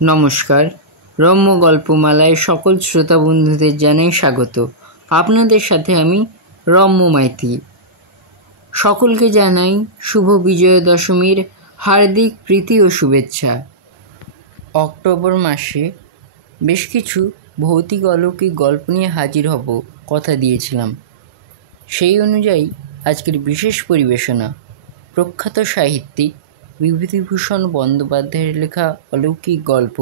নমস্কার, রম্য গল্পমালায় সকল শ্রোতা বন্ধুদের জানাই স্বাগত। আপনাদের সাথে আমি রম্য মাইতি। সকলকে জানাই শুভ বিজয়া দশমীর হার্দিক প্রীতি ও শুভেচ্ছা। অক্টোবর মাসে বেশ কিছু ভৌতিক অলৌকিক গল্প নিয়ে হাজির হব কথা দিয়েছিলাম। সেই অনুযায়ী আজকের বিশেষ পরিবেশনা প্রখ্যাত সাহিত্যিক বিভূতিভূষণ বন্দ্যোপাধ্যায়ের লেখা অলৌকিক গল্প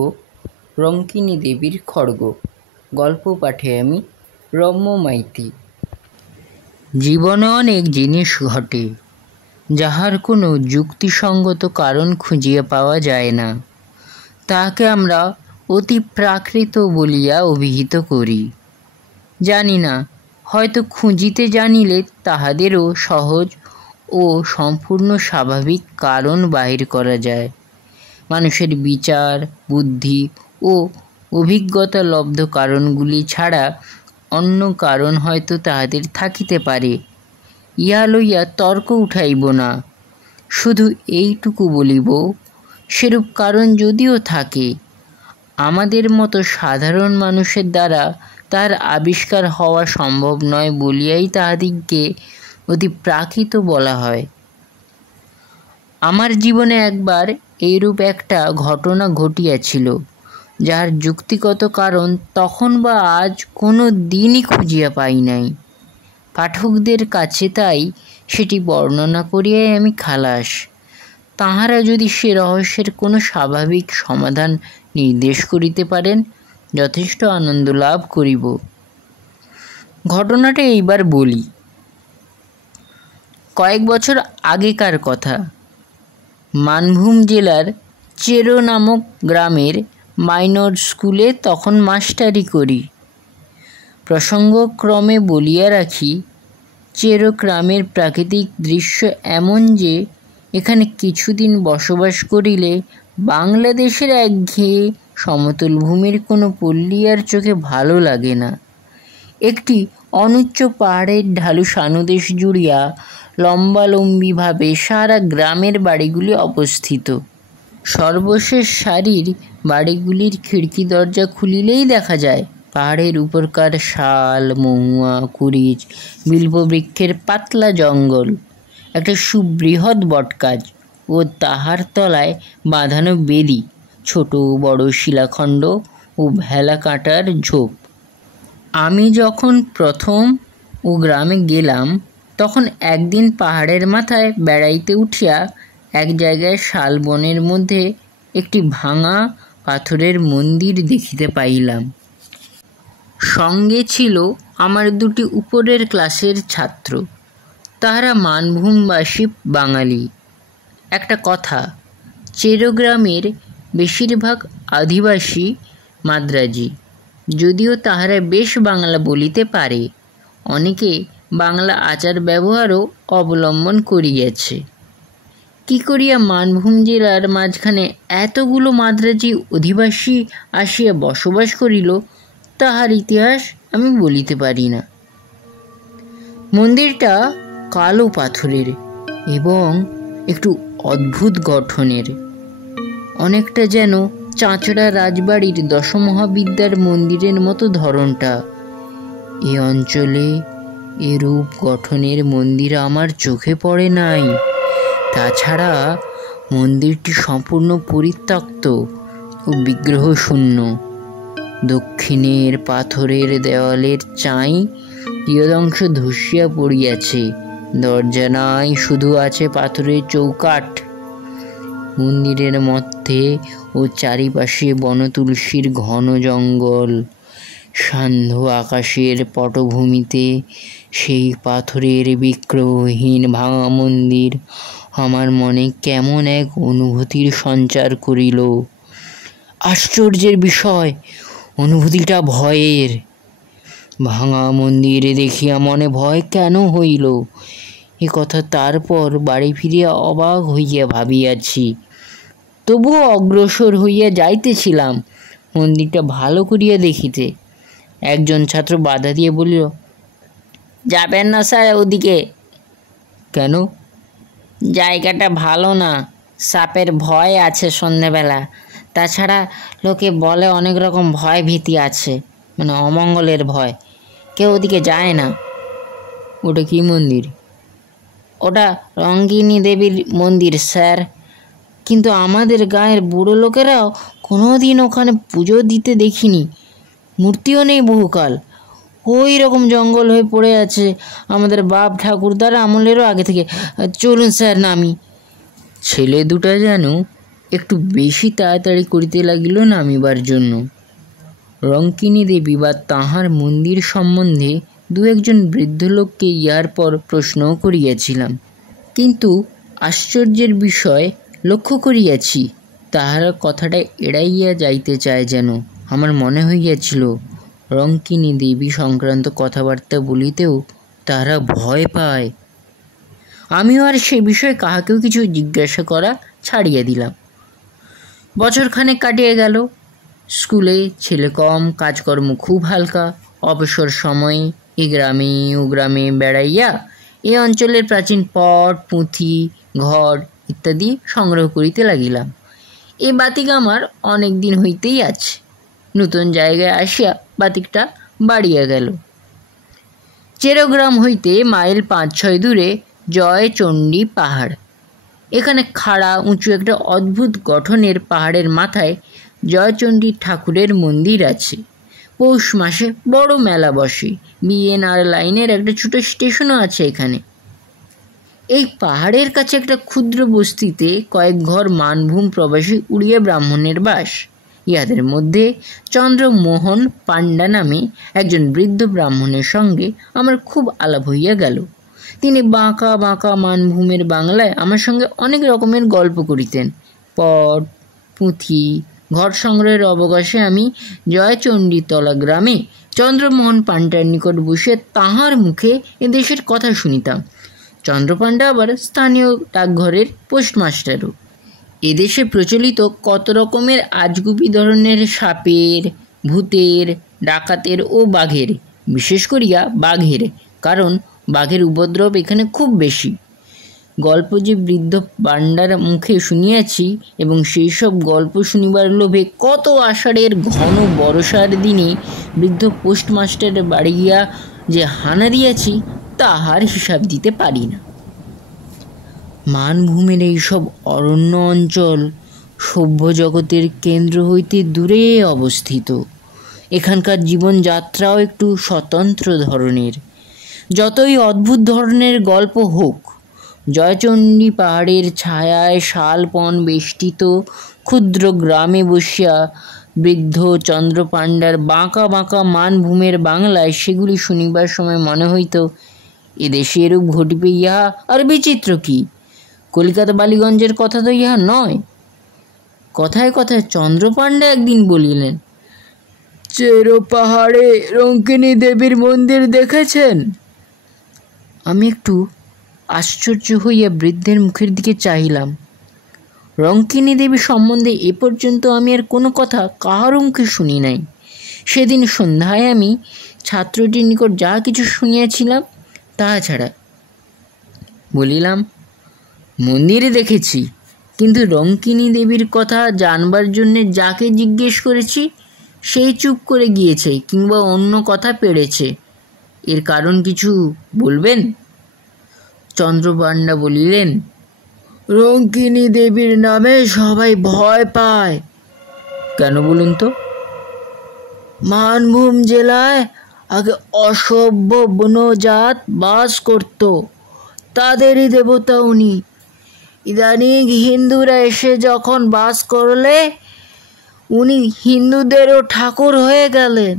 রঙ্কিনী দেবীর খড়গ। গল্প পাঠে আমি রম্য মাইতি। জীবনে অনেক জিনিস ঘটে, যাহার কোনো যুক্তিসঙ্গত কারণ খুঁজিয়া পাওয়া যায় না। তাহাকে আমরা অতি প্রাকৃত বলিয়া অভিহিত করি। জানি না, হয়তো খুঁজিতে জানিলে তাহাদেরও সহজ ও সম্পূর্ণ স্বাভাবিক কারণ বাহির করা যায়। মানুষের বিচার, বুদ্ধি ও অভিজ্ঞতা লব্ধ কারণগুলি ছাড়া অন্য কারণ হয়তো তাহাদের থাকিতে পারে। ইহা লইয়া তর্ক উঠাইব না, শুধু এইটুকু বলিব, সেরূপ কারণ যদিও থাকে, আমাদের মতো সাধারণ মানুষের দ্বারা তার আবিষ্কার হওয়া সম্ভব নয় বলিয়াই তাহাদিগকে অতি প্রাকৃত বলা হয়। আমার জীবনে একবার এইরূপ একটা ঘটনা ঘটিয়াছিল, যাহার যুক্তিগত কারণ তখন বা আজ কোনো দিনই খুঁজিয়া পাই নাই। পাঠকদের কাছে তাই সেটি বর্ণনা করিয়াই আমি খালাস। তাঁহারা যদি সে রহস্যের কোনো স্বাভাবিক সমাধান নির্দেশ করিতে পারেন, যথেষ্ট আনন্দ লাভ করিব। ঘটনাটা এইবার বলি। কয়েক বছর আগেকার কথা। মানভূম জেলার চেরো নামক গ্রামের মাইনর স্কুলে তখন মাস্টারি করি। প্রসঙ্গক্রমে বলিয়া রাখি, চেরো গ্রামের প্রাকৃতিক দৃশ্য এমন যে এখানে কিছুদিন বসবাস করিলে বাংলাদেশের একঘেয়ে সমতল ভূমির কোনো পল্লী আর চোখে ভালো লাগে না। একটি অনুচ্চ পাহাড়ের ঢালু সানুদেশ জুড়িয়া লম্বালম্বিভাবে সারা গ্রামের বাড়িগুলি অবস্থিত। সর্বশেষ সারির বাড়িগুলির খিড়কি দরজা খুলিলেই দেখা যায় পাহাড়ের উপরকার শাল, মহুয়া, কুরিচ, বিল্ববৃক্ষের পাতলা জঙ্গল, একটা সুবৃহৎ বটগাছ ও তাহার তলায় বাঁধানো বেদি, ছোট বড় শিলাখণ্ড ও ভেলা কাঁটার ঝোপ। আমি যখন প্রথম ও গ্রামে গেলাম, তখন একদিন পাহাড়ের মাথায় বেড়াইতে উঠিয়া এক জায়গায় শালবনের মধ্যে একটি ভাঙা পাথরের মন্দির দেখিতে পাইলাম। সঙ্গে ছিল আমার দুটি উপরের ক্লাসের ছাত্র, তাহারা মানভূমবাসী বাঙালি। একটা কথা, চেরো গ্রামের বেশিরভাগ আদিবাসী মাদ্রাজি, যদিও তাহারা বেশ বাংলা বলিতে পারে। অনেকে বাংলা আচার ব্যবহারও অবলম্বন করিয়াছে। কি করিয়া মানভূম জেলার মাঝখানে এতগুলো মাদ্রাজি অধিবাসী আসিয়া বসবাস করিল, তাহার ইতিহাস আমি বলিতে পারি না। মন্দিরটা কালো পাথরের এবং একটু অদ্ভুত গঠনের, অনেকটা যেন চাঁচড়া রাজবাড়ির দশমহাবিদ্যার মন্দিরের মতো ধরনটা। এ অঞ্চলে এরূপ গঠনের মন্দির আমার চোখে পড়ে নাই। তাছাড়া মন্দিরটি সম্পূর্ণ পরিত্যক্ত ও বিগ্রহশূন্য। দক্ষিণের পাথরের দেওয়ালের চাই কিয়দংশ ধসিয়া পড়িয়াছে, দরজা নাই, শুধু আছে পাথরের চৌকাঠ। মন্দিরের মধ্যে ও চারিপাশে বনতুলসীর ঘন জঙ্গল। সান্ধ্য আকাশের পটভূমিতে সেই পাথরের বিগ্রহহীন ভাঙা মন্দির আমার মনে কেমন এক অনুভূতির সঞ্চার করিল। আশ্চর্যের বিষয়, অনুভূতিটা ভয়ের। ভাঙা মন্দির দেখিয়া মনে ভয় কেন হইল, এ কথা তারপর বাড়ি ফিরিয়া অবাক হইয়া ভাবিয়াছি। তবুও অগ্রসর হইয়া যাইতেছিলাম মন্দিরটা ভালো করিয়া দেখিতে। একজন ছাত্র বাধা দিয়ে বলিল, যাবেন না স্যার ওদিকে। কেন? জায়গাটা ভালো না, সাপের ভয় আছে সন্ধ্যাবেলা, তাছাড়া লোকে বলে অনেক রকম ভয় ভীতি আছে, মানে অমঙ্গলের ভয়, কেউ ওদিকে যায় না। ওটা কি মন্দির? ওটা রঙ্গিনী দেবীর মন্দির স্যার, কিন্তু আমাদের গাঁয়ের বুড়ো লোকেরাও কোনোদিন ওখানে পুজো দিতে দেখিনি, মূর্তিও নেই বহুকাল। ওই রকম জঙ্গল হয়ে পড়ে আছে আমাদের বাপ ঠাকুরদার আমলেরও আগে থেকে। চলুন স্যার নামি। ছেলে দুটা যেন একটু বেশি তাড়াতাড়ি করিতে লাগিল নামিবার জন্য। রঙ্কিনী দেবী বা তাহার মন্দির সম্বন্ধে দু একজন বৃদ্ধ লোককে ইহার পর প্রশ্নও করিয়াছিলাম, কিন্তু আশ্চর্যের বিষয় লক্ষ্য করিয়াছি, তাহারা কথাটা এড়াইয়া যাইতে চায় যেন। আমার মনে হইয়াছিল রঙ্কিনী দেবী সংক্রান্ত কথাবার্তা বলিতেও তারা ভয় পায়। আমিও আর সে বিষয়ে কাহাকেও কিছু জিজ্ঞাসা করা ছাড়িয়া দিলাম। বছরখানেক কাটিয়া গেল। স্কুলে ছেলে কম, কাজকর্ম খুব হালকা। অবসর সময়ে এ গ্রামে ও গ্রামে বেড়াইয়া এ অঞ্চলের প্রাচীন পট, পুঁথি, ঘর ইত্যাদি সংগ্রহ করিতে লাগিলাম। এ বাতিক আমার অনেক দিন হইতেই আছে। নূতন জায়গায় আসিয়া বাতিকটা বাড়িয়া গেল। চেরোগ্রাম হইতে মাইল 5-6 দূরে জয়চণ্ডী পাহাড়। এখানে খাড়া উঁচু একটা অদ্ভুত গঠনের পাহাড়ের মাথায় জয়চণ্ডী ঠাকুরের মন্দির আছে। পৌষ মাসে বড় মেলা বসে। বিএনআর লাইনের একটা ছোট স্টেশনও আছে এখানে। এই পাহাড়ের কাছে একটা ক্ষুদ্র বস্তিতে কয়েক ঘর মানভূম প্রবাসী উড়িয়া ব্রাহ্মণের বাস। ইহাদের মধ্যে চন্দ্রমোহন পাণ্ডা নামে একজন বৃদ্ধ ব্রাহ্মণের সঙ্গে আমার খুব আলাপ হইয়া গেল। তিনি বাঁকা বাঁকা মানভূমের বাংলায় আমার সঙ্গে অনেক রকমের গল্প করিতেন। পট, পুঁথি, ঘর সংগ্রহের অবকাশে আমি জয়চণ্ডীতলা গ্রামে চন্দ্রমোহন পাণ্ডার নিকট বসে তাহার মুখে এ দেশের কথা শুনিতাম। চন্দ্রপাণ্ডা আবার স্থানীয় ডাকঘরের পোস্টমাস্টারও। এদেশে প্রচলিত কত রকমের আজগুবি ধরনের সাপের, ভূতের, ডাকাতের ও বাঘের, বিশেষ করিয়া বাঘের, কারণ বাঘের উপদ্রব এখানে খুব বেশি, গল্প যে বৃদ্ধ পাণ্ডার মুখে শুনিয়াছি, এবং সেই সব গল্প শুনিবার লোভে কত আষাঢ়ের ঘন বর্ষার দিনে বৃদ্ধ পোস্টমাস্টারের বাড়ি গিয়া যে হানা দিয়াছি তাহার হিসাব দিতে পারি না। মানভূমের এইসব অরণ্য অঞ্চল সভ্য জগতের কেন্দ্র হইতে দূরে অবস্থিত। এখানকার জীবনযাত্রাও একটু স্বতন্ত্র ধরনের। যতই অদ্ভুত ধরনের গল্প হোক, জয়চণ্ডী পাহাড়ের ছায়ায় শালবন বেষ্টিত ক্ষুদ্র গ্রামে বসিয়া বৃদ্ধ চন্দ্রপাণ্ডার বাঁকা বাঁকা মানভূমের বাংলায় সেগুলি শুনিবার সময় মনে হইত, এদেশে এরূপ ঘটিবে ইহা আর বিচিত্র কি? কলিকাতা বালিগঞ্জের কথা তো ইহা নয়। কথায় কথায় চন্দ্রপাণ্ডা একদিন বলিলেন, চেরো পাহাড়ে রঙ্কিনী দেবীর মন্দির দেখেছেন? আমি একটু আশ্চর্য হইয়া বৃদ্ধের মুখের দিকে চাহিলাম। রঙ্কিনী দেবী সম্বন্ধে এ পর্যন্ত আমি আর কোনো কথা কাহার মুখে শুনি নাই। সেদিন সন্ধ্যায় আমি ছাত্রটির নিকট যা কিছু শুনিয়াছিলাম তাহা ছাড়া। বলিলাম, মন্দিরে দেখেছি, কিন্তু রঙ্কিনী দেবীর কথা জানবার জন্যে যাকে জিজ্ঞেস করেছি সেই চুপ করে গিয়েছে কিংবা অন্য কথা পেড়েছে। এর কারণ কিছু বলবেন? চন্দ্রপাণ্ডা বলিলেন, রঙ্কিনী দেবীর নামে সবাই ভয় পায়। কেন বলুন তো? মানভূম জেলায় আগে অসভ্য বনজাত বাস করত, তাদেরই দেবতা উনি। ইদানিং হিন্দুরা এসে যখন বাস করলে উনি হিন্দুদেরও ঠাকুর হয়ে গেলেন।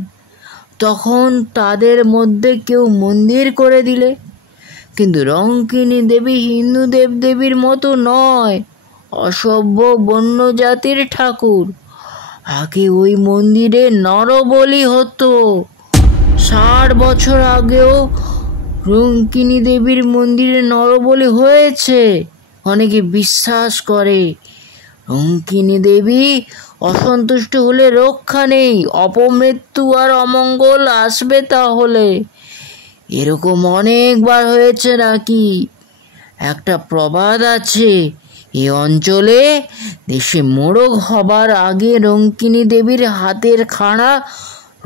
তখন তাদের মধ্যে কেউ মন্দির করে দিলে, কিন্তু রঙ্কিনী দেবী হিন্দু দেবদেবীর মতো নয়, অসভ্য বন্য জাতির ঠাকুর। আগে ওই মন্দিরে নরবলি হতো। 60 বছর আগেও রঙ্কিনী দেবীর মন্দিরে নরবলি হয়েছে। অনেকে বিশ্বাস করে রঙ্কিনী দেবী অসন্তুষ্ট হলে রক্ষা নেই, অপমৃত্যু আর অমঙ্গল আসবে তাহলে। এরকম অনেকবার হয়েছে নাকি। একটা প্রবাদ আছে, এ অঞ্চলে দেশে মোড়ক হবার আগে রঙ্কিনী দেবীর হাতের খাড়া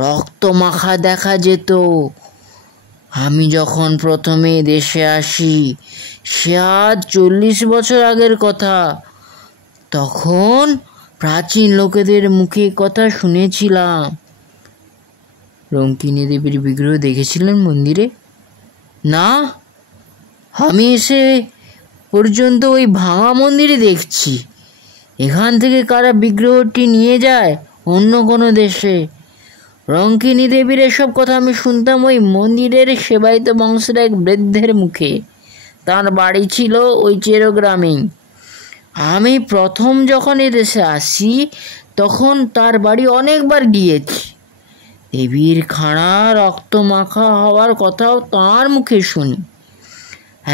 রক্তমাখা দেখা যেত। আমি যখন প্রথমে দেশে আসি, সে আজ 40 বছর আগের কথা, তখন প্রাচীন লোকেদের মুখে কথা শুনেছিলাম। রঙ্কিনী দেবীর বিগ্রহ দেখেছিলেন মন্দিরে? না, আমি এসে পর্যন্ত ওই ভাঙা মন্দিরে দেখছি। এখান থেকে কারা বিগ্রহটি নিয়ে যায় অন্য কোনো দেশে। রঙ্কিনী দেবীর এসব কথা আমি শুনতাম ওই মন্দিরের সেবায়িত বংশের এক বৃদ্ধের মুখে। তার বাড়ি ছিল ওই চেরোগ্রামেই। আমি প্রথম যখন এদেশে আসি তখন তার বাড়ি অনেকবার গিয়েছি। দেবীর খাড়া রক্তমাখা হওয়ার কথাও তার মুখে শুনি।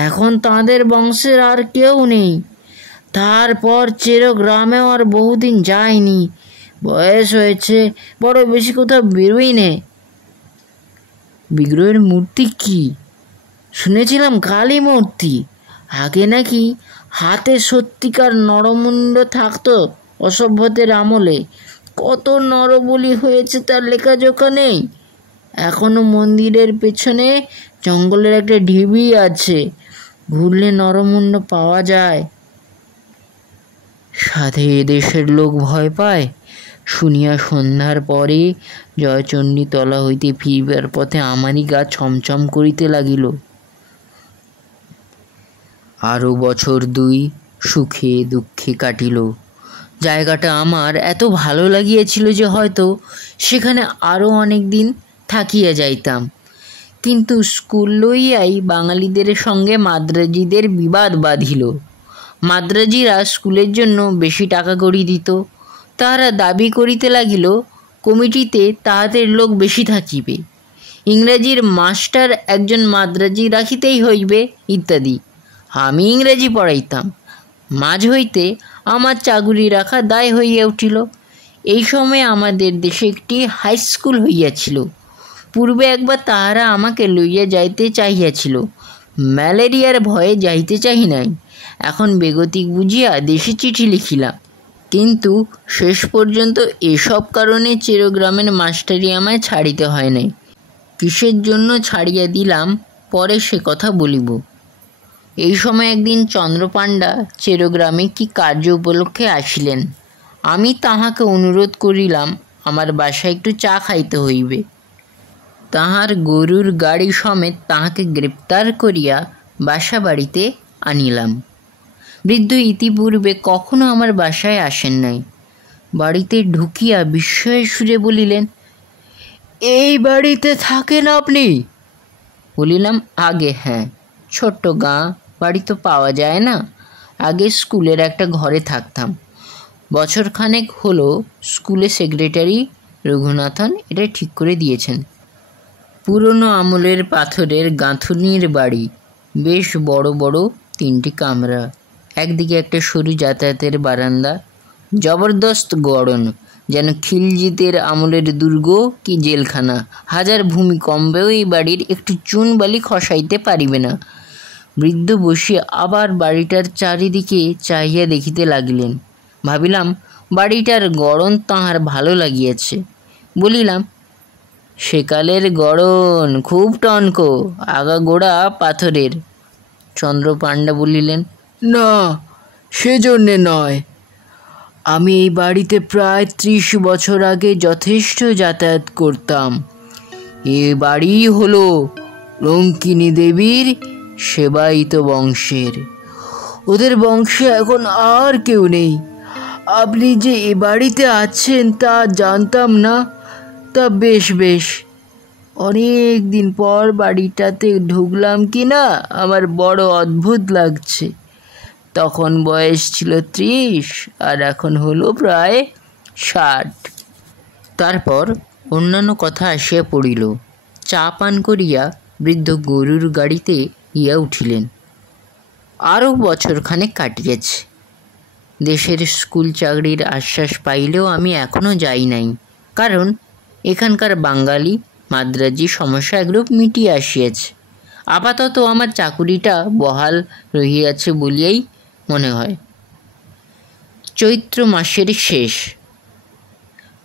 এখন তাদের বংশের আর কেউ নেই। তারপর চেরোগ্রামেও আর বহুদিন যায়নি। বয়স হয়েছে, বড় বেশি কোথাও বেরোই নেই। বিগ্রহের মূর্তি কি? শুনেছিলাম কালী মূর্তি। আগে নাকি হাতে সত্যিকার নরমুণ্ড থাকতো অসভ্যদের আমলে। কত নরবলি হয়েছে তার লেখাজোখা নেই। এখনো মন্দিরের পেছনে জঙ্গলের একটা ঢিবি আছে, ঘুরলে নরমুণ্ড পাওয়া যায়। সাধে দেশের লোক ভয় পায় শুনিয়া সন্ধ্যার পরে জয়চণ্ডী তলা হইতে ফিরিবার পথে আমারই গা ছমছম করিতে লাগিল। আরও বছর 2 সুখে দুঃখে কাটিল। জায়গাটা আমার এত ভালো লাগিয়েছিল যে হয়তো সেখানে আরও অনেক দিন থাকিয়া যাইতাম। কিন্তু স্কুল লইয়াই বাঙালিদের সঙ্গে মাদ্রাজিদের বিবাদ বাঁধিল। মাদ্রাজিরা স্কুলের জন্য বেশি টাকা কড়ি দিত। তাহারা দাবি করিতে লাগিল কমিটিতে তাহাদের লোক বেশি থাকিবে, ইংরেজির মাস্টার একজন মাদ্রাজি রাখিতেই হইবে ইত্যাদি। আমি ইংরেজি পড়াইতাম। মাঝ হইতে আমার চাকুরি রাখা দায় হইয়া উঠিল। এই সময় আমাদের দেশে একটি হাই স্কুল হইয়াছিল। পূর্বে একবার তাহারা আমাকে লইয়া যাইতে চাহিয়াছিল। ম্যালেরিয়ার ভয়ে যাইতে চাহি নাই। এখন বেগতিক বুঝিয়া দেশে চিঠি লিখিলাম, কিন্তু শেষ পর্যন্ত এসব কারণে চেরোগ্রামের মাস্টারি আমায় ছাড়িতে হয় নাই। কিসের জন্য ছাড়িয়া দিলাম পরে সে কথা বলিব। এই সময় একদিন চন্দ্রপাণ্ডা চেরোগ্রামে কি কার্য উপলক্ষে আসিলেন। আমি তাহাকে অনুরোধ করিলাম আমার বাসায় একটু চা খাইতে হইবে। তাহার গরুর গাড়ি সমেত তাহাকে গ্রেপ্তার করিয়া বাসা বাড়িতে আনিলাম। বৃদ্ধ ইতিপূর্বে কখনো আমার বাসায় আসেন নাই। বাড়িতে ঢুকিয়া বিস্ময়ের সুরে বলিলেন, এই বাড়িতে থাকেন আপনি? বলিলাম, আগে হ্যাঁ, ছোট্ট গাঁ, বাড়ি তো পাওয়া যায় না। আগে স্কুলের একটা ঘরে থাকতাম। বছরখানেক হলো স্কুলের সেক্রেটারি রঘুনাথন এটা ঠিক করে দিয়েছেন। পুরনো আমলের পাথরের গাঁথুনির বাড়ি, বেশ বড় বড় 3টি কামরা, একদিকে একটা সরু যাতায়াতের বারান্দা, জবরদস্ত গড়ন, যেন খিলজিতের আমলের দুর্গ কি জেলখানা। হাজার ভূমিকম্পেও এই বাড়ির একটু চুন বালি খসাইতে পারিবে না। বৃদ্ধ বসিয়া আবার বাড়িটার চারিদিকে চাহিয়া দেখিতে লাগিলেন। ভাবিলাম বাড়িটার গড়ন তাহার ভালো লাগিয়াছে। বলিলাম, সেকালের গড়ন, খুব টনকো, আগাগোড়া পাথরের। চন্দ্রপাণ্ডা বলিলেন, না, সেজন্যে নয়। আমি এই বাড়িতে প্রায় 30 বছর আগে যথেষ্ট যাতায়াত করতাম। এ বাড়ি হলো রঙ্কিনী দেবীর সেবায়িত বংশের। ওদের বংশে এখন আর কেউ নেই। আপনি যে এ বাড়িতে আছেন তা জানতাম না। তা বেশ বেশ, অনেক দিন পর বাড়িটাতে ঢুকলাম কি না আমার বড় অদ্ভুত লাগছে। তখন বয়স ছিল 30 আর এখন হলো প্রায় 60। তারপর অন্যান্য কথা আসিয়া পড়িল। চা পান করিয়া বৃদ্ধ গরুর গাড়িতে গিয়া উঠিলেন। আরও বছরখানেক কাটিয়েছে। দেশের স্কুল চাকরির আশ্বাস পাইলেও আমি এখনও যাই নাই, কারণ এখানকার বাঙালি মাদ্রাজি সমস্যা একরূপ মিটিয়ে আসিয়াছে। আপাতত আমার চাকুরিটা বহাল রহিয়াছে বলিয়াই মনে হয়। চৈত্র মাসের শেষ।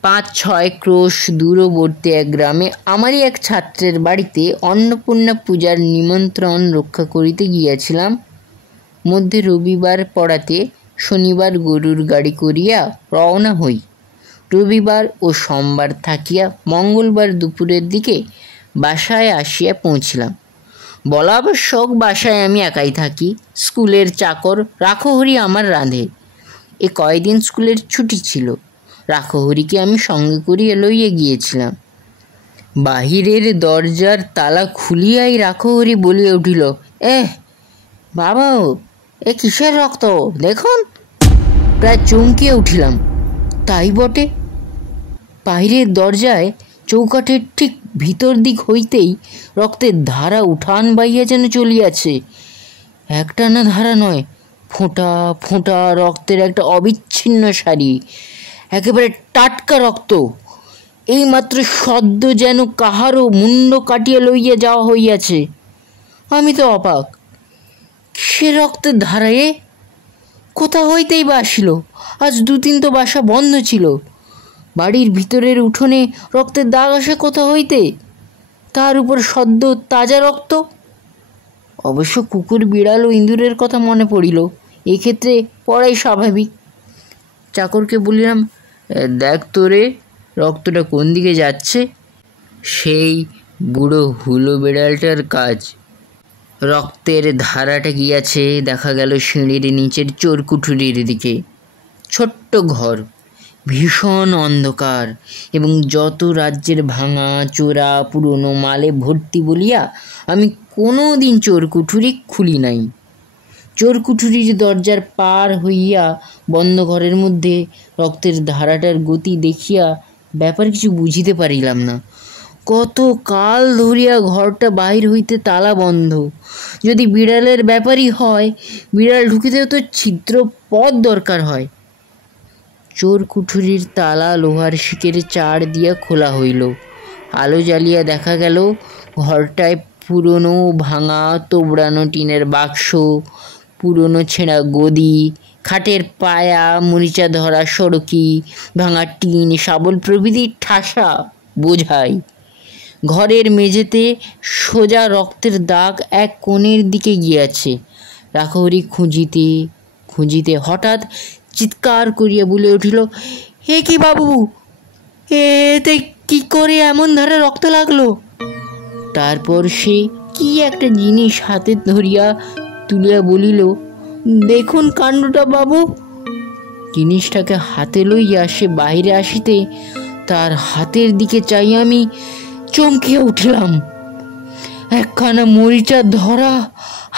5-6 ক্রোশ দূরবর্তী এক গ্রামে আমারই এক ছাত্রের বাড়িতে অন্নপূর্ণা পূজার নিমন্ত্রণ রক্ষা করিতে গিয়াছিলাম। মধ্যে রবিবার পড়াতে শনিবার গরুর গাড়ি করিয়া রওনা হই। রবিবার ও সোমবার থাকিয়া মঙ্গলবার দুপুরের দিকে বাসায় আসিয়া পৌঁছিলাম। বলা আবশ্যক, বাসায় আমি একাই থাকি। স্কুলের চাকর রাখহরি আমার রাঁধে। এ কয়দিন স্কুলের ছুটি ছিল। রাখহরিকে আমি সঙ্গে করিয়া লইয়া গিয়েছিলাম। বাহিরের দরজার তালা খুলিয়াই রাখহরি বলিয়া উঠিল, বাবা, এ কিসের রক্ত দেখুন। প্রায় চমকিয়া উঠিলাম। তাই বটে। বাহিরের দরজায় চৌকাঠের ঠিক ভিতর দিক হইতেই রক্তের ধারা উঠান বাইয়া যেন চলিয়াছে। একটানা ধারা নয়, ফোঁটা ফোঁটা রক্তের একটা অবিচ্ছিন্ন সারি। একেবারে টাটকা রক্ত। এইমাত্র সদ্য যেন কাহারও মুন্ড কাটিয়া লইয়া যাওয়া হইয়াছে। আমি তো অবাক। সে রক্তের ধারায় কোথা হইতেই বা আসিল? আজ 2-3 তো বাসা বন্ধ ছিল। বাড়ির ভিতরের উঠোনে রক্তের দাগ আসে কোথা হইতে? তার উপর সদ্য তাজা রক্ত। অবশ্য কুকুর, বিড়াল ও ইঁদুরের কথা মনে পড়িল। এক্ষেত্রে পড়াই স্বাভাবিক। চাকরকে বলিলাম, দেখ তো রে, রক্তটা কোন দিকে যাচ্ছে। সেই বুড়ো হুলো বিড়ালটার কাজ। রক্তের ধারাটা গিয়াছে দেখা গেল সিঁড়ির নিচের চোরকুঠুরির দিকে। ছোট্ট ঘর, ভীষণ অন্ধকার এবং যত রাজ্যের ভাঙা চোরা পুরনো মালে ভর্তি বলিয়া আমি কোনো দিন চোরকুঠুরি খুলি নাই। চোরকুঠুরির দরজার পার হইয়া বন্ধ ঘরের মধ্যে রক্তের ধারাটার গতি দেখিয়া ব্যাপার কিছু বুঝিতে পারিলাম না। কত কাল ধরিয়া ঘরটা বাহির হইতে তালা বন্ধ। যদি বিড়ালের ব্যাপারই হয়, বিড়াল ঢুকিতেও তো ছিদ্র পথ দরকার হয়। চোরকুঠুরির তালা লোহার শিকের চার দিয়া খোলা হইল। আলো জ্বালিয়া দেখা গেল ঘরটায় পুরনো ভাঙা তোবড়ানো টিনের বাক্স, পুরনো ছেঁড়া গদি, খাটের পায়া, মরিচা ধরা সড়কি, ভাঙা টিন, শাবল প্রভৃতি ঠাসা বোঝাই। ঘরের মেঝেতে সোজা রক্তের দাগ এক কোণের দিকে গিয়াছে। রাখহরি খুঁজিতে খুঁজিতে হঠাৎ চিৎকার করিয়া বলে উঠিল, হে কি বাবু, এতে কি করে এমন ধারে রক্ত লাগলো? তারপর সে কি একটা জিনিস হাতে ধরিয়া তুলিয়া বলিল, দেখুন কাণ্ডটা বাবু। জিনিসটাকে হাতে লইয়া সে বাহিরে আসিতে তার হাতের দিকে চাই আমি চমকিয়া উঠিলাম। একখানা মরিচা ধরা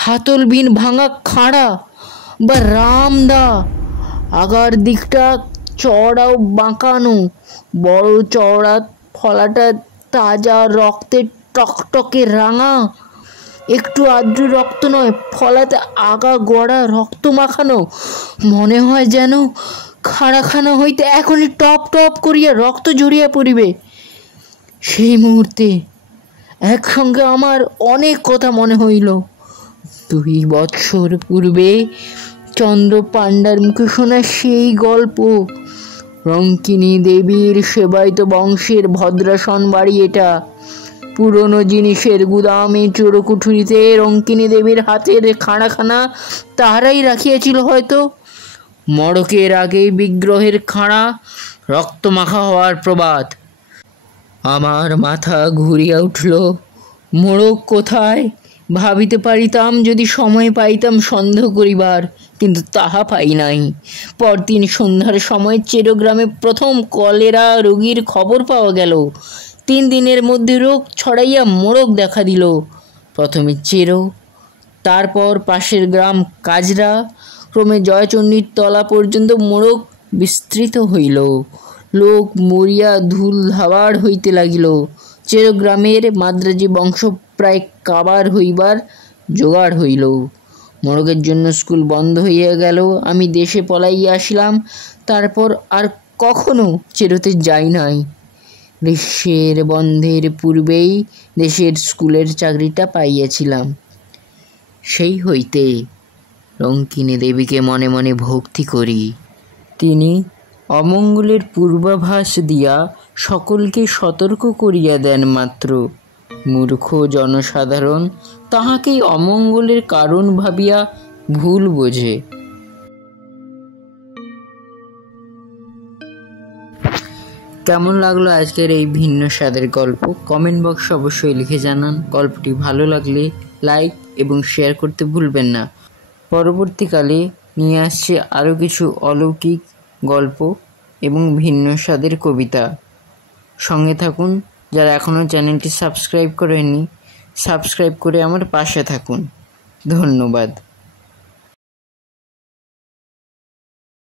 হাতলবিন ভাঙা খাড়া বা রামদা। আগার দিকটা চওড়াও বাঁকানো, বড় চওড়া, ফলাটা তাজা রক্তের টকটকে রাঙা। একটু আদ্র রক্ত নয়, ফলাতে আগা গড়া রক্ত মাখানো। মনে হয় যেন খাড়াখানা হইতে এখনই টপ টপ করিয়া রক্ত ঝরিয়া পড়িবে। সেই মুহূর্তে একসঙ্গে আমার অনেক কথা মনে হইল। 2 বৎসর পূর্বে চন্দ্র পাণ্ডার মুখে শোনা সেই গল্প। রঙ্কিনী দেবীর সেবায়িত বংশের ভদ্রাসন বাড়ি এটা। পুরনো জিনিসের গুদামে চোরকুঠুরিতে রঙ্কিনী দেবীর হাতের খাঁড়াখানা তাহারাই রাখিয়াছিল হয়তো। মড়কের আগেই বিগ্রহের খাঁড়া, রক্তমাখা হওয়ার প্রবাদ। আমার মাথা ঘুরিয়া উঠল। মোড়ক কোথায় ভাবিতে পারিতাম যদি সময় পাইতাম সন্দেহ করিবার, কিন্তু তাহা পাই নাই। পরদিন সন্ধ্যার সময় চেরোগ্রামে প্রথম কলেরা রোগীর খবর পাওয়া গেল। 3 দিনের মধ্যে রোগ ছড়াইয়া মোড়ক দেখা দিল। প্রথমে চেরো, তারপর পাশের গ্রাম কাজরা, ক্রমে জয়চণ্ডীর তলা পর্যন্ত মোড়ক বিস্তৃত হইল। লোক মরিয়া ধুল ধাবাড় হইতে লাগিল। চেরোগ্রামের মাদ্রাজি বংশ প্রায় কাবার হইবার জোগাড় হইল। মোড়কের জন্য স্কুল বন্ধ হইয়া গেল। আমি দেশে পলাইয়া আসিলাম। তারপর আর কখনো চেরোতে যাই নাই। গ্রীষ্মের বন্ধের পূর্বেই দেশের স্কুলের চাকরিটা পাইয়াছিলাম। সেই হইতে রঙ্কিনী দেবীকে মনে মনে ভক্তি করি। তিনি অমঙ্গলের পূর্বাভাস দিয়া সকলকে সতর্ক করিয়া দেন মাত্র। মূর্খ জনসাধারণ তাহাকেই অমঙ্গলের কারণ ভাবিয়া ভুল বোঝে। কেমন লাগলো আজকের এই ভিন্ন স্বাদের গল্প? কমেন্ট বক্সে অবশ্যই লিখে জানান। গল্পটি ভালো লাগলে লাইক এবং শেয়ার করতে ভুলবেন না। পরবর্তীকালে নিয়ে আসছে আরও কিছু অলৌকিক গল্প এবং ভিন্ন স্বাদের কবিতা। সঙ্গে থাকুন। যারা এখনও চ্যানেলটি সাবস্ক্রাইব করেননি, সাবস্ক্রাইব করে আমার পাশে থাকুন। ধন্যবাদ।